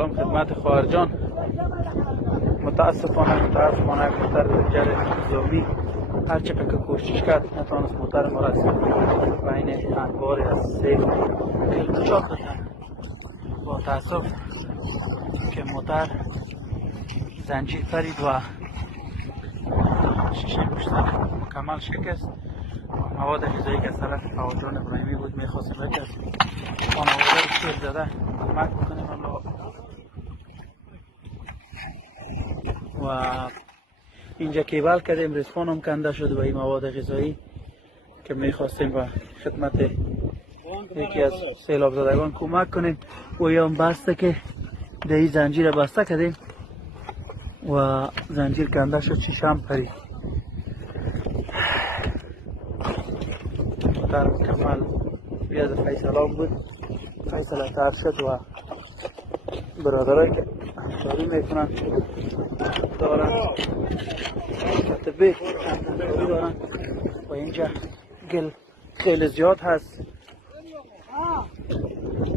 سلام خدمت خواهر جان. متاسفانه موتر جر نظامی هر چقدر که کوشش کرد نتوانست موتر ما را از بین انبار از سیل التجا کنه. با تاسف که موتر زنجیر پرید و شیشه پشتر مکمل شکست. مواد غذایی که از طرف فواجان ابراهیمی بود میخواستیم که از خانواده شیر زده کمک بکنیم و اینجا کیبل کردیم. رزخان هم کنده شد و این مواد غذایی که میخواستیم و خدمت یکی از سیلاب زدگان کمک کنیم و یا بسته که در این زنجیر بسته کردیم و زنجیر کنده شد شیشم پرید. موتر مکمل بیاد فیصلان بود. فیصله تر شد و برادرایی که همکاری میکنن دارن کتبه همکاری دارن و اینجا گل خیلی زیاد هست.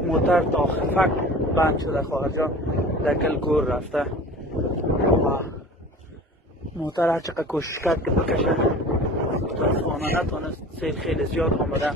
موتر تا خفک بند شده خواهر جان، در گل گور رفته و موتر هر چقدر کوشش کرد که بکشه متاسفانه نتونست. سیل خیلی زیاد آمده.